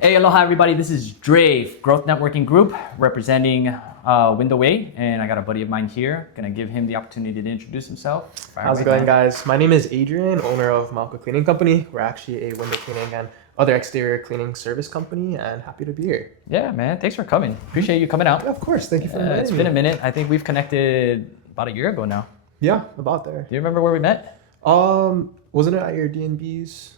Hey, aloha everybody, this is Drave, Growth Networking Group, representing Windoway, and I got a buddy of mine here. Gonna give him the opportunity to introduce himself. Fire How's away, it going, man. guys? My name is Adrian, owner of Mauka Cleaning Co. We're actually a window cleaning and other exterior cleaning service company, and happy to be here. Yeah, man, thanks for coming. Appreciate you coming out. Yeah, of course. Thank you for inviting It's me. been a minute. I think we've connected about a year ago now. Yeah, about there. Do you remember where we met? Wasn't it at your D&B's?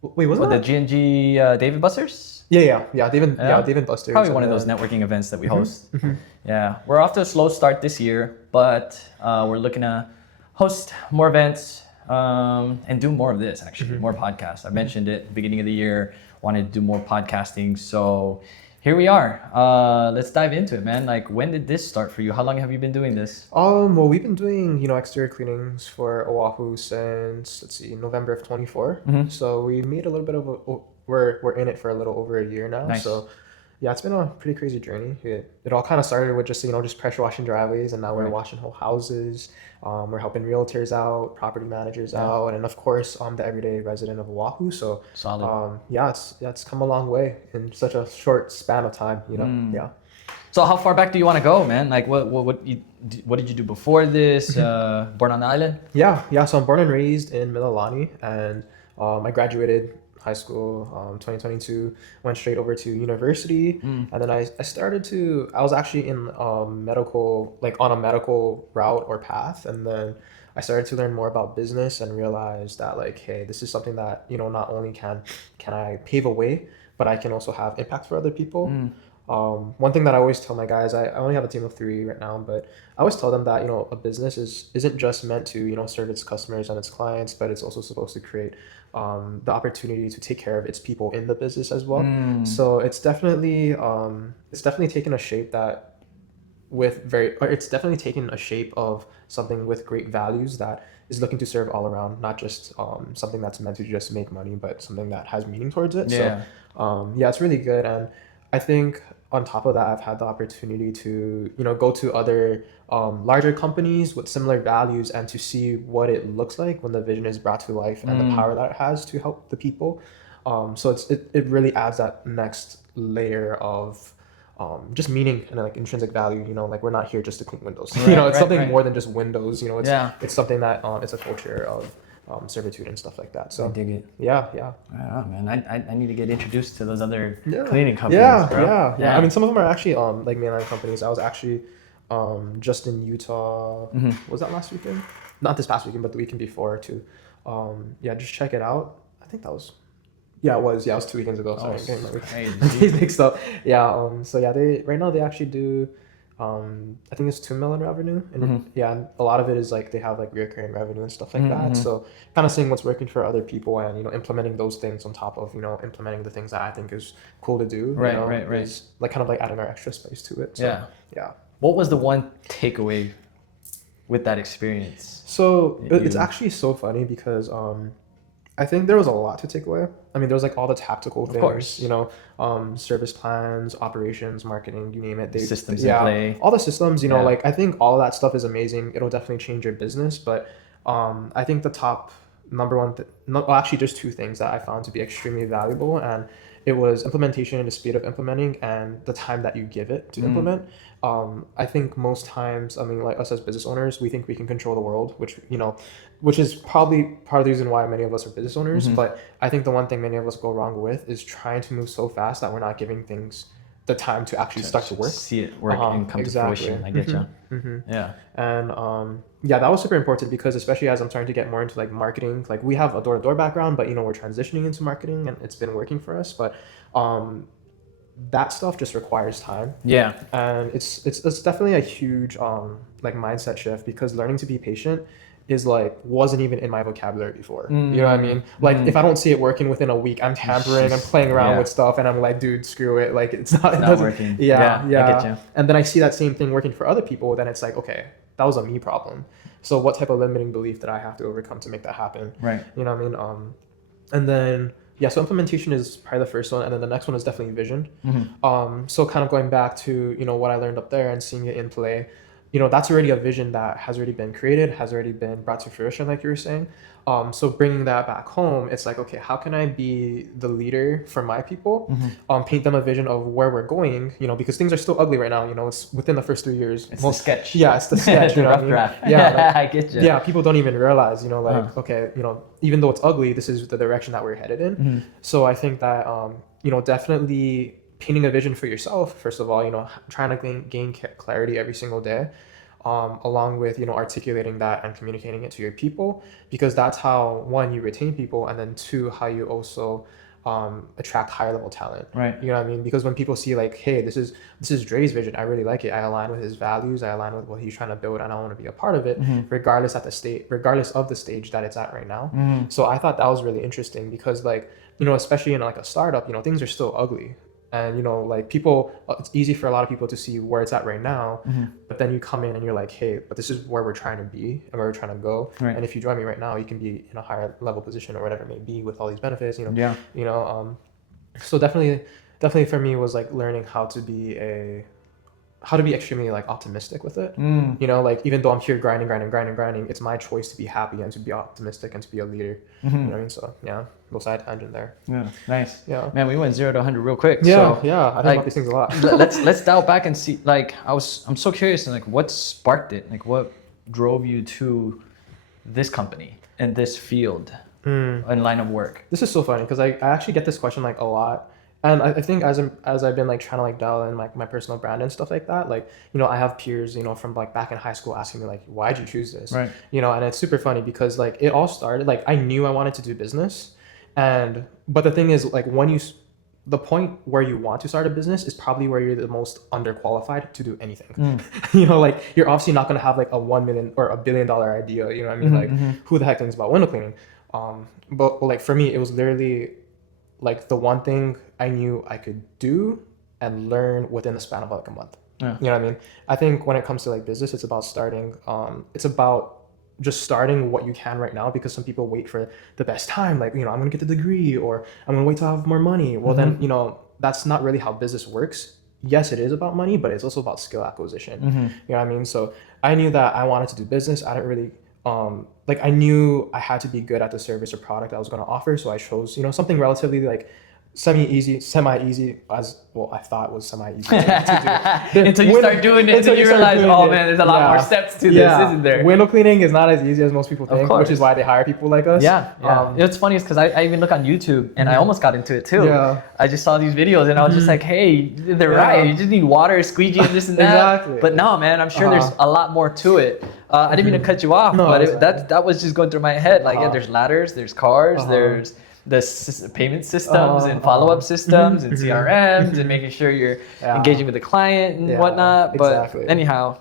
Wait, was With it? the GNG David Busters? Yeah. David Yeah. Buster's. Probably one of and those then- networking events that we host. Yeah, we're off to a slow start this year, but we're looking to host more events and do more of this, actually, more podcasts. I mentioned it at the beginning of the year, wanted to do more podcasting. So here we are. Let's dive into it, man. Like, when did this start for you? How long have you been doing this? Well, we've been doing, exterior cleanings for Oahu since, November of 24. So we made a little bit of we're in it for a little over a year now. Nice. So yeah, it's been a pretty crazy journey. It all kind of started with just pressure washing driveways, and now we're Right. washing whole houses. We're helping realtors out, property managers out, and of course, the everyday resident of Oahu. So Solid. it's come a long way in such a short span of time. Yeah. So how far back do you want to go, man? Like, what did you do before this? Born on the island? Yeah. So I'm born and raised in Mililani, and I graduated high school 2022, went straight over to university, and then I was actually in medical, like on a medical route or path, and then I started to learn more about business and realized that, like, hey, this is something that not only can I pave a way, but I can also have impact for other people. One thing that I always tell my guys, I only have a team of 3 right now, but I always tell them that a business isn't just meant to serve its customers and its clients, but it's also supposed to create the opportunity to take care of its people in the business as well. So it's definitely taken a shape it's definitely taken a shape of something with great values that is looking to serve all around, not just something that's meant to just make money, but something that has meaning towards it. Yeah. So it's really good. And I think on top of that, I've had the opportunity to go to other larger companies with similar values and to see what it looks like when the vision is brought to life and the power that it has to help the people. So it really adds that next layer of just meaning and like intrinsic value. Like, we're not here just to clean windows. It's something more than just windows. It's something that it's a culture of servitude and stuff like that. So I dig it. yeah. Oh, man, I need to get introduced to those other Yeah. cleaning companies, bro. Yeah. I mean, some of them are actually like mainline companies. I was actually just in Utah. Was that last weekend? Not this past weekend, but the weekend before too. Just check it out. I think that was. Yeah, it was 2 weekends ago. Sorry, I'm getting my crazy. mixed up. Yeah. So yeah, they right now they actually do. I think it's $2 million revenue, and and a lot of it is like they have like recurring revenue and stuff like that. So kind of seeing what's working for other people and implementing those things on top of implementing the things that I think is cool to do. Right. Is like kind of like adding our extra spice to it. So, yeah. What was the one takeaway with that experience? So it's actually so funny because I think there was a lot to take away. I mean, there was like all the tactical things, course. Service plans, operations, marketing, you name it. Systems in play. All the systems, like I think all that stuff is amazing. It'll definitely change your business. But I think the top number one, actually there's 2 things that I found to be extremely valuable. And it was implementation and the speed of implementing and the time that you give it to implement. I think most times, I mean, like us as business owners, we think we can control the world, which is probably part of the reason why many of us are business owners. But I think the one thing many of us go wrong with is trying to move so fast that we're not giving things the time to actually start to work. See it work and come to fruition. I get you. Yeah. And that was super important because especially as I'm starting to get more into like marketing, like we have a door-to-door background, but we're transitioning into marketing and it's been working for us. But that stuff just requires time. Yeah. And it's definitely a huge like mindset shift because learning to be patient is like wasn't even in my vocabulary before. You know what I mean? Like if I don't see it working within a week, I'm tampering, I'm playing around with stuff, and I'm like, dude, screw it. Like it's not working. Yeah. I get you. And then I see that same thing working for other people. Then it's like, okay, that was a me problem. So what type of limiting belief did I have to overcome to make that happen? Right. You know what I mean? And then so implementation is probably the first one, and then the next one is definitely vision. So kind of going back to what I learned up there and seeing it in play. that's already a vision that has already been created, has already been brought to fruition, like you were saying. So bringing that back home, it's like, okay, how can I be the leader for my people? Paint them a vision of where we're going, because things are still ugly right now. It's within the first 3 years. It's the sketch. Yeah, it's the sketch. The rough draft. Yeah, I get you. Yeah, people don't even realize, okay, even though it's ugly, this is the direction that we're headed in. So I think that, definitely painting a vision for yourself, first of all, trying to gain clarity every single day. Along with articulating that and communicating it to your people, because that's how, one, you retain people, and then two, how you also attract higher level talent. Right. You know what I mean? Because when people see like, hey, this is Dre's vision, I really like it, I align with his values, I align with what he's trying to build, and I want to be a part of it, regardless of the stage that it's at right now. So I thought that was really interesting, because like, especially in like a startup, things are still ugly. And like people, it's easy for a lot of people to see where it's at right now, but then you come in and you're like, hey, but this is where we're trying to be and where we're trying to go. Right. And if you join me right now, you can be in a higher level position or whatever it may be with all these benefits. So definitely for me was like learning how to be extremely like optimistic with it. Like even though I'm here grinding, it's my choice to be happy and to be optimistic and to be a leader. You know what I mean? So yeah, little side tangent there. Yeah, nice. Yeah, man, we went 0 to 100 real quick. Yeah, so, I think about these things a lot. let's dial back and see. Like I'm so curious, and like what sparked it? Like what drove you to this company and this field and line of work? This is so funny because I actually get this question like a lot. And I think as I've been like trying to like dial in like my personal brand and stuff like that, like, I have peers, from like back in high school asking me like, why'd you choose this? Right. And it's super funny because like it all started, like I knew I wanted to do business, but the thing is like the point where you want to start a business is probably where you're the most underqualified to do anything. Like you're obviously not going to have like a $1 million or $1 billion idea, you know what I mean? Like who the heck thinks about window cleaning? But like for me, it was literally like the one thing I knew I could do and learn within the span of like a month. Yeah. You know what I mean? I think when it comes to like business, it's about starting. It's about just starting what you can right now, because some people wait for the best time. Like, I'm going to get the degree, or I'm going to wait till I have more money. Well, then, that's not really how business works. Yes, it is about money, but it's also about skill acquisition. You know what I mean? So I knew that I wanted to do business. I didn't really, I knew I had to be good at the service or product I was going to offer. So I chose, something relatively like semi-easy, as well, I thought was semi-easy to do. Until you start doing it, until you realize, man, there's a lot more steps to this, isn't there? Window cleaning is not as easy as most people think, which is why they hire people like us. It's funny is because I even look on YouTube, and I almost got into it too. I just saw these videos and I was just like, hey, they're right. You just need water, squeegee, and this and that. Exactly. But no, man, I'm sure there's a lot more to it. I didn't mean to cut you off, but that was just going through my head. Like, there's ladders, there's cars, there's the payment systems and follow-up systems and CRMs and making sure you're engaging with the client and whatnot. But anyhow,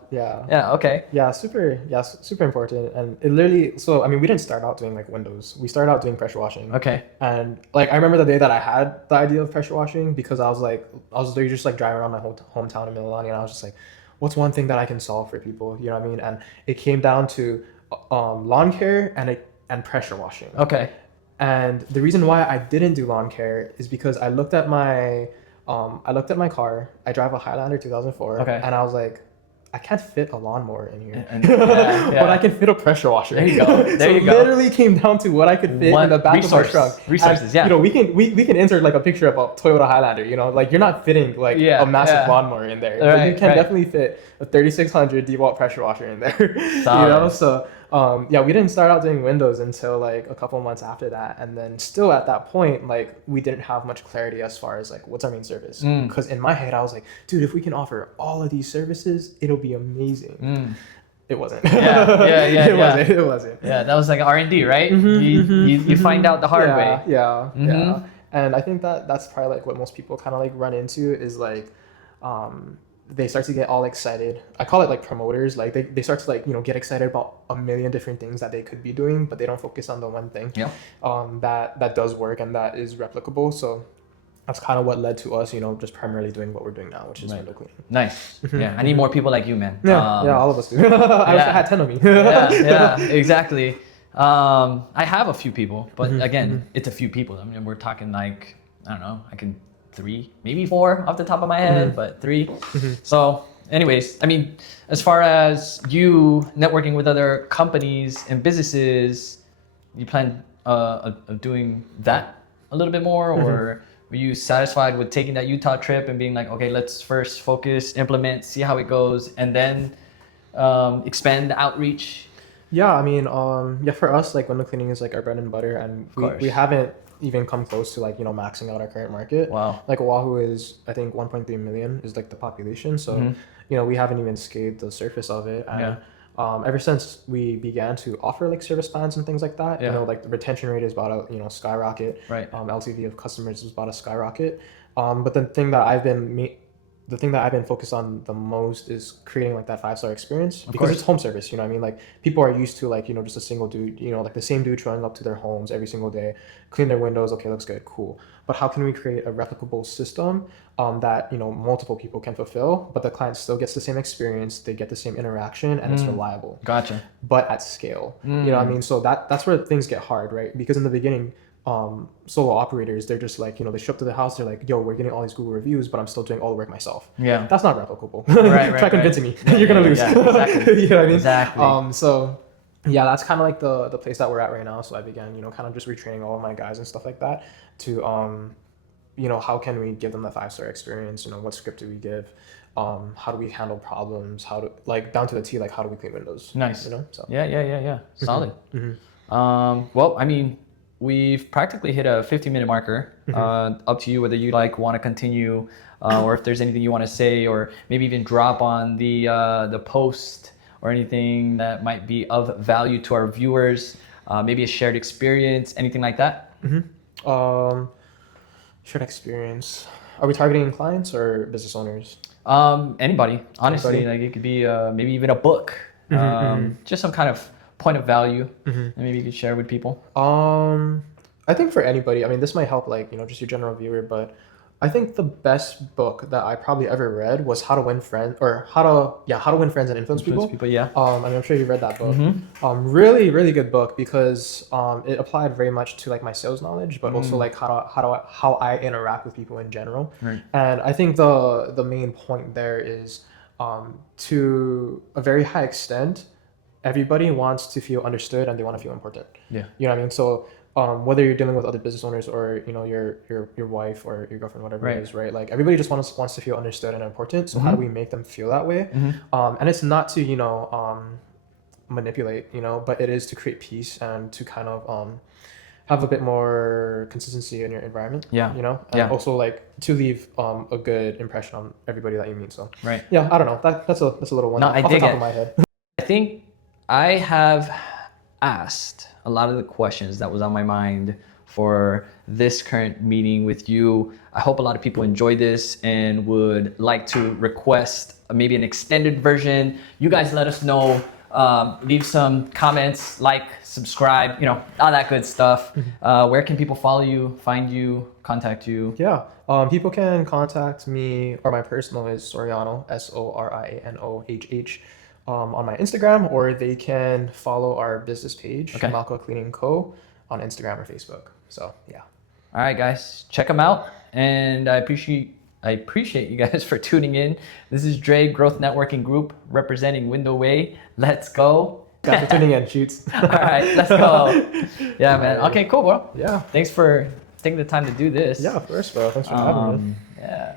super important. And it literally, so I mean, we didn't start out doing like windows. We started out doing pressure washing. Okay. And like I remember the day that I had the idea of pressure washing, because I was literally just like driving around my hometown in Mililani, and I was just like, what's one thing that I can solve for people? You know what I mean? And it came down to lawn care and pressure washing. Okay. And the reason why I didn't do lawn care is because I looked at my car. I drive a Highlander 2004, and I was like, I can't fit a lawnmower in here, but I can fit a pressure washer. There you go. There you go. It literally came down to what I could fit in the back of my truck. Resources, we can insert like a picture of a Toyota Highlander. Like you're not fitting like a massive lawnmower in there, but you can definitely fit a 3600 DeWalt pressure washer in there. So. We didn't start out doing windows until like a couple months after that, and then still at that point, like we didn't have much clarity as far as like what's our main service. Because in my head, I was like, dude, if we can offer all of these services, it'll be amazing. It wasn't. It wasn't. Yeah, that was like R&D, right? You find out the hard way. Yeah. And I think that's probably like what most people kind of like run into is like, they start to get all excited. I call it like promoters. Like they start to like, get excited about a million different things that they could be doing, but they don't focus on the one thing that does work and that is replicable. So that's kind of what led to us, just primarily doing what we're doing now, which is window cleaning. Nice. Yeah, I need more people like you, man. Yeah, all of us do. I wish I had 10 of me. yeah, exactly. I have a few people, but again, it's a few people. I mean, we're talking like, I don't know, 3, maybe 4 off the top of my head, but 3. So anyways, I mean, as far as you networking with other companies and businesses, you plan of doing that a little bit more, or were you satisfied with taking that Utah trip and being like, okay, let's first focus, implement, see how it goes, and then expand the outreach? Yeah, I mean, yeah, for us, like window cleaning is like our bread and butter, and we haven't even come close to like, you know, maxing out our current market. Wow. Like Oahu is, I think 1.3 million is like the population. So, you know, we haven't even scaled the surface of it. And ever since we began to offer like service plans and things like that, you know, like the retention rate is about to, you know, skyrocket. Right. LTV of customers is about to skyrocket. But the thing that I've been focused on the most is creating like that 5-star experience, because it's home service, you know what I mean? Like people are used to like, you know, just a single dude, you know, like the same dude showing up to their homes every single day, clean their windows, okay, looks good, cool. But how can we create a replicable system that, you know, multiple people can fulfill, but the client still gets the same experience, they get the same interaction, and it's reliable. Gotcha. But at scale, you know what I mean? So that's where things get hard, right? Because in the beginning, solo operators, they're just like, you know, they show up to the house, they're like, yo, we're getting all these Google reviews, but I'm still doing all the work myself. Yeah. That's not replicable. Right, Try convincing me. You're going to lose. Yeah, exactly. You know what I mean? Exactly. So yeah, that's kind of like the place that we're at right now. So I began, you know, kind of just retraining all of my guys and stuff like that to, you know, how can we give them the 5-star experience? You know, what script do we give? How do we handle problems? How to, like, down to the T, like, how do we clean windows? Nice. You know? So Yeah. Solid. Well, I mean, we've practically hit a 50-minute marker. Up to you whether you like want to continue, or if there's anything you want to say, or maybe even drop on the post or anything that might be of value to our viewers. Maybe a shared experience, anything like that. Shared experience. Are we targeting clients or business owners? Anybody, honestly. Like it could be maybe even a book. Just some kind of point of value and maybe you could share with people. I think for anybody, I mean, this might help, like, you know, just your general viewer, but I think the best book that I probably ever read was How to Win Friends, or How to Win Friends and Influence People. Yeah. I mean, I'm sure you read that book. Really, really good book, because it applied very much to like my sales knowledge, but also like how I interact with people in general. Right. And I think the main point there is, to a very high extent, everybody wants to feel understood and they want to feel important. Yeah. You know what I mean? So whether you're dealing with other business owners or, you know, your wife or your girlfriend, whatever it is, right? Like everybody just wants to feel understood and important. So how do we make them feel that way? And it's not to, you know, manipulate, you know, but it is to create peace and to kind of have a bit more consistency in your environment. Yeah. You know, and also like to leave a good impression on everybody that you meet. So right. Yeah, I don't know. That's a little one off the top of my head. I think I have asked a lot of the questions that was on my mind for this current meeting with you. I hope a lot of people enjoy this and would like to request maybe an extended version. You guys let us know. Leave some comments, like, subscribe, you know, all that good stuff. Where can people follow you, find you, contact you? Yeah, people can contact me, or my personal is Soriano, SORIANOHH, on my Instagram, or they can follow our business page, Mauka Cleaning Co, on Instagram or Facebook. So yeah. All right, guys, check them out, and I appreciate you guys for tuning in. This is Dre, Growth Networking Group, representing Window Way. Let's go. Thanks for tuning in. Shoots. All right, let's go. Yeah, man. Okay, cool, bro. Yeah. Thanks for taking the time to do this. Yeah, of course, bro. Thanks for having me. Yeah.